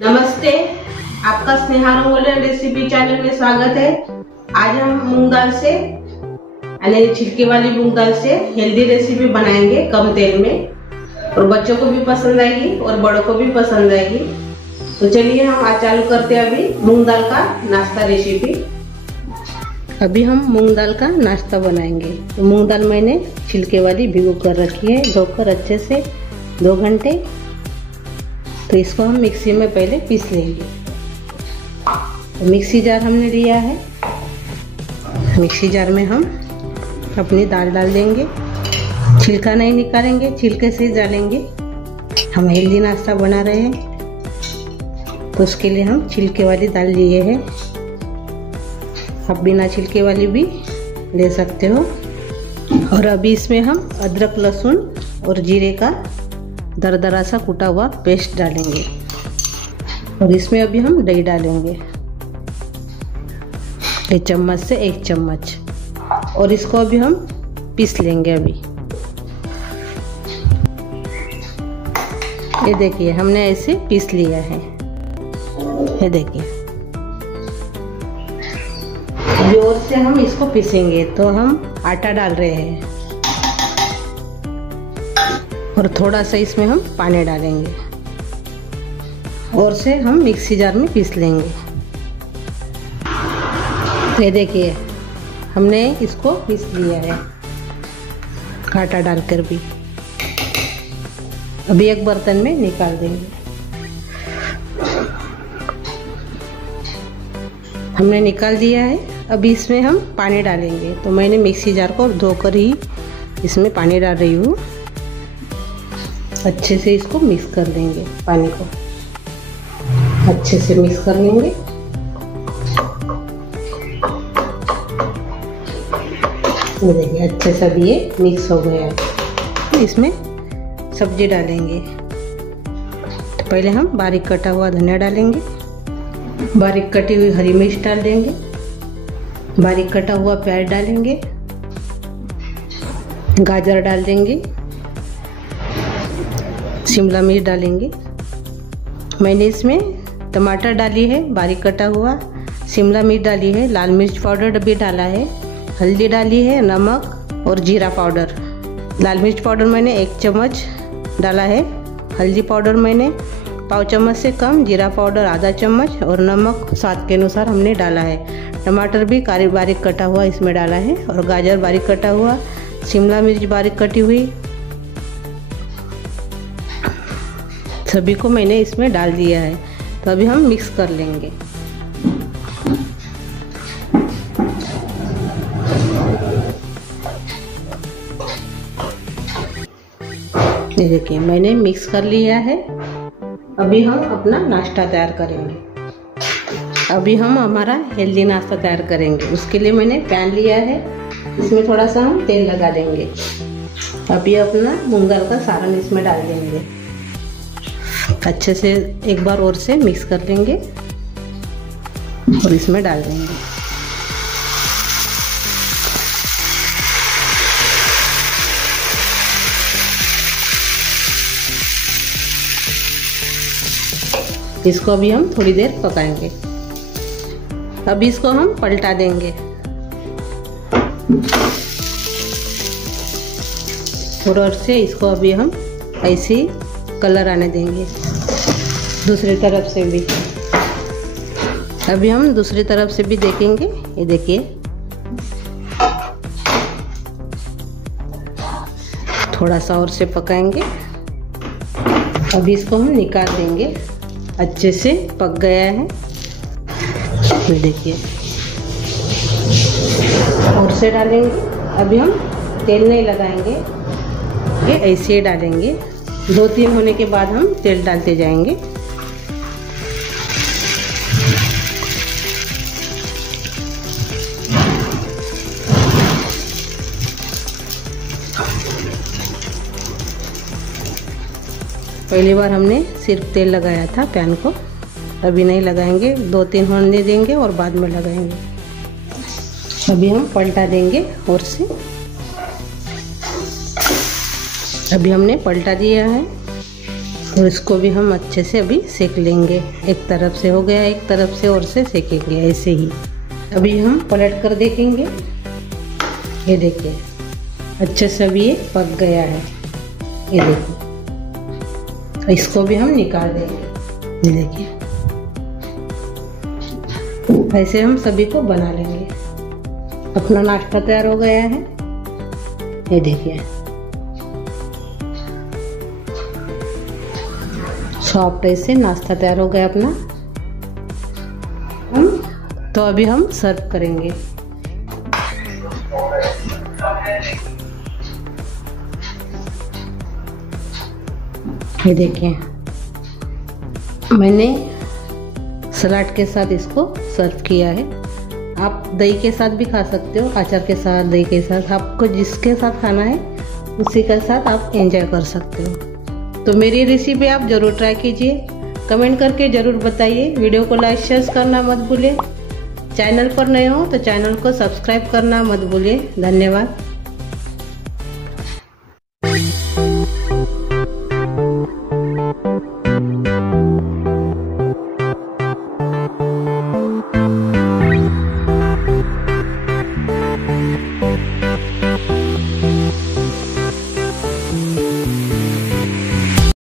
नमस्ते, आपका Sneha rangoli recipe channel में स्वागत है। आज हम मूंग दाल से यानी छिलके वाली मूंग दाल से हेल्दी रेसिपी बनाएंगे कम तेल में, और बच्चों को भी पसंद आएगी और बड़ों को भी पसंद आएगी। तो चलिए हम आज चालू करते हैं अभी मूंग दाल का नाश्ता रेसिपी। अभी हम मूंग दाल का नाश्ता बनाएंगे। तो मूंग दाल मैंने छिलके वाली भिगो कर रखी है, धोकर अच्छे से 2 घंटे। तो इसको हम मिक्सी में पहले पीस लेंगे। तो मिक्सी जार हमने लिया है, मिक्सी जार में हम अपनी दाल डाल देंगे। छिलका नहीं निकालेंगे, छिलके से ही डालेंगे। हम हेल्दी नाश्ता बना रहे हैं तो उसके लिए हम छिलके वाली दाल लिए हैं। आप बिना छिलके वाली भी ले सकते हो। और अभी इसमें हम अदरक, लहसुन और जीरे का दरदरा सा कुटा हुआ पेस्ट डालेंगे। और इसमें अभी हम दही डालेंगे 1 चम्मच से 1 चम्मच। और इसको अभी हम पीस लेंगे। अभी ये देखिए हमने ऐसे पीस लिया है। ये देखिए जोर से हम इसको पीसेंगे। तो हम आटा डाल रहे हैं और थोड़ा सा इसमें हम पानी डालेंगे और से हम मिक्सी जार में पीस लेंगे। ये देखिए हमने इसको पीस लिया है आटा डालकर भी। अभी एक बर्तन में निकाल देंगे। हमने निकाल दिया है। अभी इसमें हम पानी डालेंगे। तो मैंने मिक्सी जार को धोकर ही इसमें पानी डाल रही हूँ। अच्छे से इसको मिक्स कर देंगे। पानी को अच्छे से मिक्स कर लेंगे। ये देखिए अच्छे से भी ये मिक्स हो गया है। तो इसमें सब्जी डालेंगे। तो पहले हम बारीक कटा हुआ धनिया डालेंगे, बारीक कटी हुई हरी मिर्च डाल देंगे, बारीक कटा हुआ प्याज डालेंगे, गाजर डाल देंगे, शिमला मिर्च डालेंगे। मैंने इसमें टमाटर डाली है बारीक कटा हुआ, शिमला मिर्च डाली है, लाल मिर्च पाउडर भी डाला है, हल्दी डाली है, नमक और जीरा पाउडर। लाल मिर्च पाउडर मैंने 1 चम्मच डाला है, हल्दी पाउडर मैंने 1/4 चम्मच से कम, जीरा पाउडर आधा चम्मच और नमक स्वाद के अनुसार हमने डाला है। टमाटर भी बारीक कटा हुआ इसमें डाला है और गाजर बारीक कटा हुआ, शिमला मिर्च बारीक कटी हुई, सभी को मैंने इसमें डाल दिया है। तो अभी हम मिक्स कर लेंगे। ये देखिए मैंने मिक्स कर लिया है। अभी हम अपना नाश्ता तैयार करेंगे। अभी हम हमारा हेल्दी नाश्ता तैयार करेंगे। उसके लिए मैंने पैन लिया है, इसमें थोड़ा सा हम तेल लगा देंगे। अभी अपना मूंग दाल का सारण इसमें डाल देंगे। अच्छे से एक बार और से मिक्स कर लेंगे और इसमें डाल देंगे। इसको अभी हम थोड़ी देर पकाएंगे। अभी इसको हम पलटा देंगे और से इसको अभी हम ऐसे ही कलर आने देंगे दूसरी तरफ से भी। अभी हम दूसरी तरफ से भी देखेंगे। ये देखिए थोड़ा सा और से पकाएंगे। अभी इसको हम निकाल देंगे। अच्छे से पक गया है। ये देखिए और से डालेंगे। अभी हम तेल नहीं लगाएंगे, ये ऐसे ही डालेंगे। 2-3 होने के बाद हम तेल डालते जाएंगे। पहली बार हमने सिर्फ तेल लगाया था पैन को, अभी नहीं लगाएंगे। 2-3 होने देंगे और बाद में लगाएंगे। अभी हम पलटा देंगे और से। अभी हमने पलटा दिया है। तो इसको भी हम अच्छे से अभी सेक लेंगे। एक तरफ से हो गया, एक तरफ से और से सेकेंगे ऐसे ही। अभी हम पलट कर देखेंगे। ये देखिए अच्छे से अभी ये पक गया है। ये देखिए इसको भी हम निकाल देंगे। ये देखिए ऐसे हम सभी को बना लेंगे। अपना नाश्ता तैयार हो गया है। ये देखिए सॉफ्ट ऐसे नाश्ता तैयार हो गया अपना। तो अभी हम सर्व करेंगे। ये देखिए मैंने सलाद के साथ इसको सर्व किया है। आप दही के साथ भी खा सकते हो, अचार के साथ, दही के साथ, आपको जिसके साथ खाना है उसी के साथ आप एंजॉय कर सकते हो। तो मेरी रेसिपी आप ज़रूर ट्राई कीजिए, कमेंट करके ज़रूर बताइए। वीडियो को लाइक शेयर करना मत भूलिए। चैनल पर नए हो तो चैनल को सब्सक्राइब करना मत भूलिए। धन्यवाद।